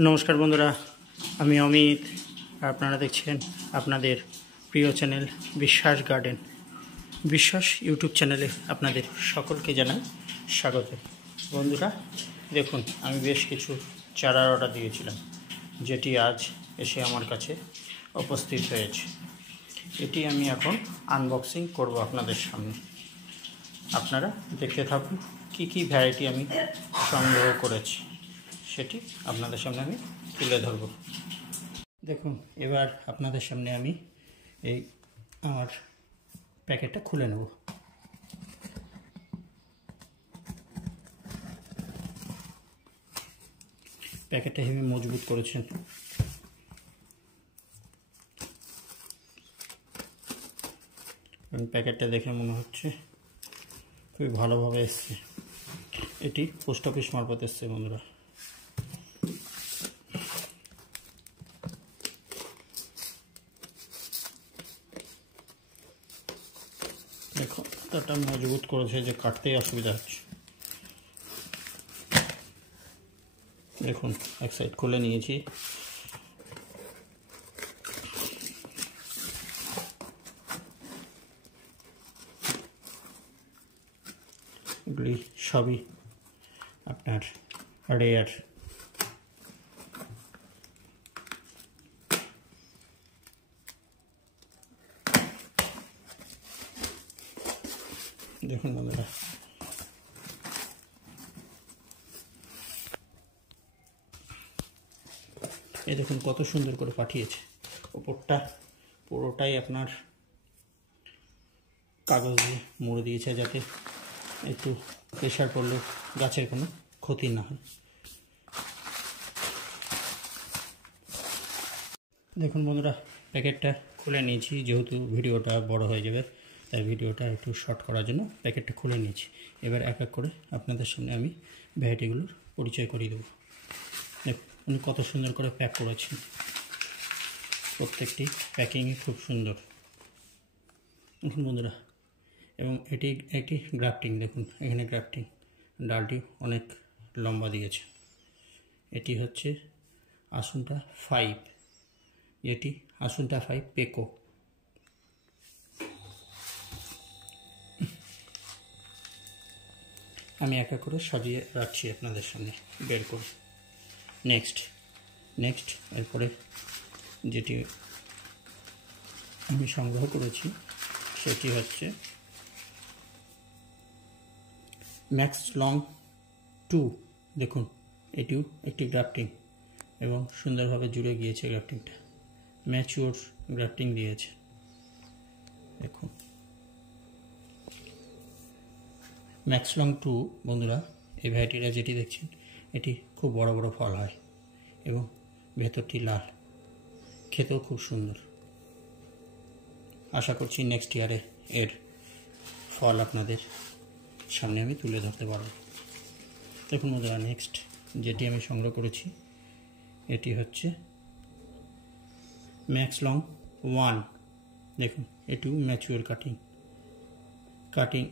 নমস্কার বন্ধুরা, আমি অমিত। আপনারা দেখছেন আপনাদের প্রিয় চ্যানেল বিশ্বাস গার্ডেন। বিশ্বাস ইউটিউব চ্যানেলে আপনাদের সকলকে জানাই স্বাগত। বন্ধুরা দেখুন, আমি বেশ কিছু চারার অর্ডার দিয়েছিলাম, যেটি আজ এসে আমার কাছে উপস্থিত হয়েছে। এটি আমি এখন আনবক্সিং করব আপনাদের সামনে। আপনারা দেখতে থাকুন কি কি ভ্যারাইটি আমি সংগ্রহ করেছি, সেটি আপনাদের সামনে আমি তুলে ধরব। দেখুন, এবার আপনাদের সামনে আমি এই আমার প্যাকেটটা খুলে নেব। প্যাকেটটা হেভি মজবুত করেছেন। প্যাকেটটা দেখে মনে হচ্ছে খুবই ভালোভাবে এসছে। এটি পোস্ট অফিস মারফত এসছে বন্ধুরা। দেখো, তাটা মজবুত করেছে যে কাটতেই অসুবিধা হচ্ছে। দেখুন, এক সাইড খুলে নিয়েছি। এগুলি সবই আপনার রেয়ার। দেখুন বন্ধুরা, এই দেখুন কত সুন্দর করে পাঠিয়েছে। ওপরটা পুরোটাই আপনার কাগজ দিয়ে মুড়ে দিয়েছে, যাতে একটু প্রেশার পড়লে গাছের কোনো ক্ষতি না হয়। দেখুন বন্ধুরা, প্যাকেটটা খুলে নিয়েছি। যেহেতু ভিডিওটা বড় হয়ে যাবে, তাই ভিডিওটা একটু শর্ট করার জন্য প্যাকেটটা খুলে নিয়েছি। এবার এক এক করে আপনাদের সামনে আমি ভ্যারাইটিগুলোর পরিচয় করিয়ে দেবো। দেখুন উনি কত সুন্দর করে প্যাক করেছেন। প্রত্যেকটি প্যাকিংই খুব সুন্দর। দেখুন বন্ধুরা, এবং এটি একটি গ্রাফটিং। দেখুন এখানে গ্রাফটিং, ডালটি অনেক লম্বা দিয়েছে। এটি হচ্ছে আসুনটা 5, এটি আসুনটা 5 পেকো। আমি এক এক করে সাজিয়ে রাখছি আপনাদের সামনে বের করে। নেক্সট এরপরে যেটি আমি সংগ্রহ করেছি সেটি হচ্ছে ম্যাক্স লং 2। দেখুন, এটিও একটি গ্রাফটিং এবং সুন্দরভাবে জুড়ে গিয়েছে। গ্রাফটিংটা ম্যাচিওর গ্রাফটিং দিয়েছে। দেখুন ম্যাক্স লং 2 বন্ধুরা, এই ভ্যারাইটিটা যেটি দেখছেন এটি খুব বড় বড় ফল হয় এবং ভেতরটি লাল, খেতেও খুব সুন্দর। আশা করছি নেক্সট ইয়ারে এর ফল আপনাদের সামনে আমি তুলে ধরতে পারব। দেখুন বন্ধুরা, নেক্সট যেটি আমি সংগ্রহ করেছি এটি হচ্ছে ম্যাক্স লং 1। দেখুন এটিও ম্যাচিওর কাটিং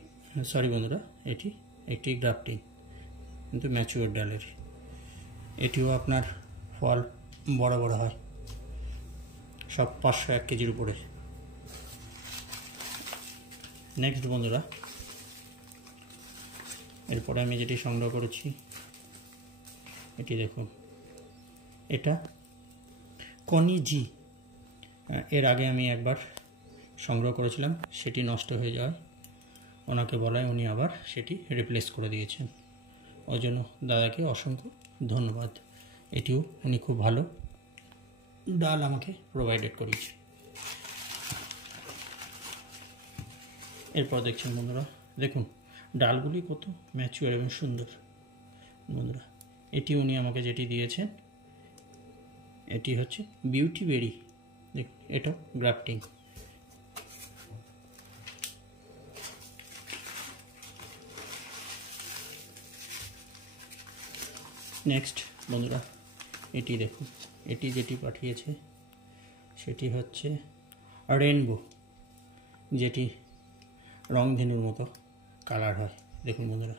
সরি বন্ধুরা, এটি একটি গ্রাফটিং কিন্তু ম্যাচিওর ডালের। এটিও আপনার ফল বড় বড় হয়, সব 501 কেজির উপরে। নেক্সট বন্ধুরা, এরপরে আমি যেটি সংগ্রহ করেছি এটি দেখুন, এটা কনিজি। এর আগে আমি একবার সংগ্রহ করেছিলাম, সেটি নষ্ট হয়ে যায়। ওনাকে বলায় উনি আবার সেটি রিপ্লেস করে দিয়েছেন। ওই জন্য দাদাকে অসংখ্য ধন্যবাদ। এটিও উনি খুব ভালো ডাল আমাকে প্রোভাইডেড করেছে। এরপর দেখছেন বন্ধুরা, দেখুন ডালগুলি কত ম্যাচিওর এবং সুন্দর। বন্ধুরা, এটি উনি আমাকে যেটি দিয়েছেন এটি হচ্ছে বিউটি বেরি। দেখুন এটাও গ্রাফটিং। নেক্সট বন্ধুরা, এটি দেখুন, এটি যেটি পাঠিয়েছে সেটি হচ্ছে রেনবো, যেটি রংধেনুর মতো কালার হয়। দেখুন বন্ধুরা,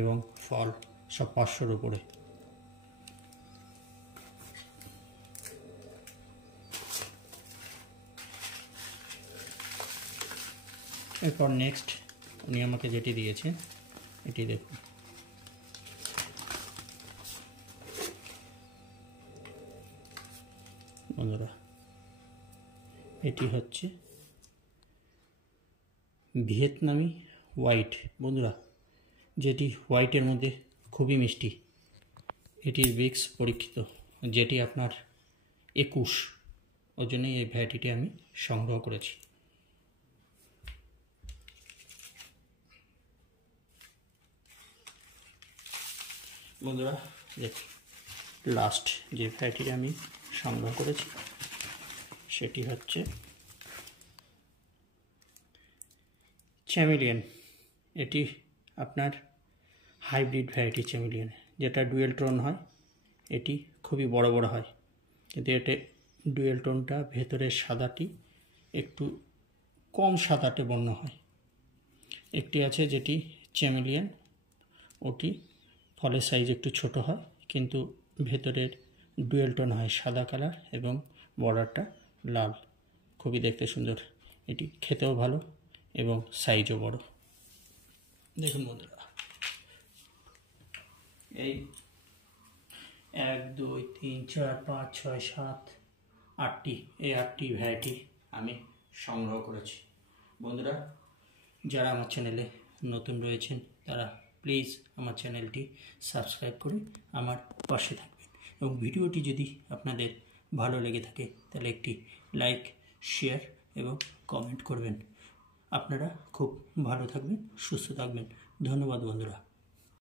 এবং ফল সব 500-র উপরে। এরপর নেক্সট উনি আমাকে যেটি দিয়েছেন এটি দেখুন। বন্ধুরা এটি হচ্ছে ভিয়েতনামি হোয়াইট বন্ধুরা, যেটি হোয়াইটের মধ্যে খুবই মিষ্টি। এটির বিক্স পরীক্ষিত, যেটি আপনার 21, ওই জন্যই এই ভ্যারাইটিটি আমি সংগ্রহ করেছি। বন্ধুরা দেখুন, লাস্ট যে ভ্যারাইটিটি আমি সংগ্রহ করেছি সেটি হচ্ছে চ্যামেলিয়ান। এটি আপনার হাইব্রিড ভ্যারাইটি চ্যামেলিয়ান, যেটা ডুয়েল টোন হয়। এটি খুবই বড় বড় হয়, কিন্তু এতে ডুয়েল টোনটা ভেতরের সাদাটি একটু কম সাদাটে বর্ণ হয়। একটি আছে যেটি চ্যামেলিয়ান, ওটি ফলের সাইজ একটু ছোট হয়, কিন্তু ভেতরের ডুয়েল টোন হয় সাদা কালার এবং বর্ডারটা লাল, খুবই দেখতে সুন্দর। এটি খেতেও ভালো এবং সাইজও বড়। দেখুন বন্ধুরা, এই 1 2 3 4 5 6 7 8টি, এই 8টি ভ্যারাইটি আমি সংগ্রহ করেছি। বন্ধুরা যারা আমার চ্যানেলে নতুন রয়েছেন তারা প্লিজ আমার চ্যানেলটি সাবস্ক্রাইব করে আমার পাশে থাকবেন, এবং ভিডিওটি যদি আপনাদের ভালো লেগে থাকে তাহলে একটি লাইক, শেয়ার এবং কমেন্ট করবেন। আপনারা খুব ভালো থাকবেন, সুস্থ থাকবেন। ধন্যবাদ বন্ধুরা।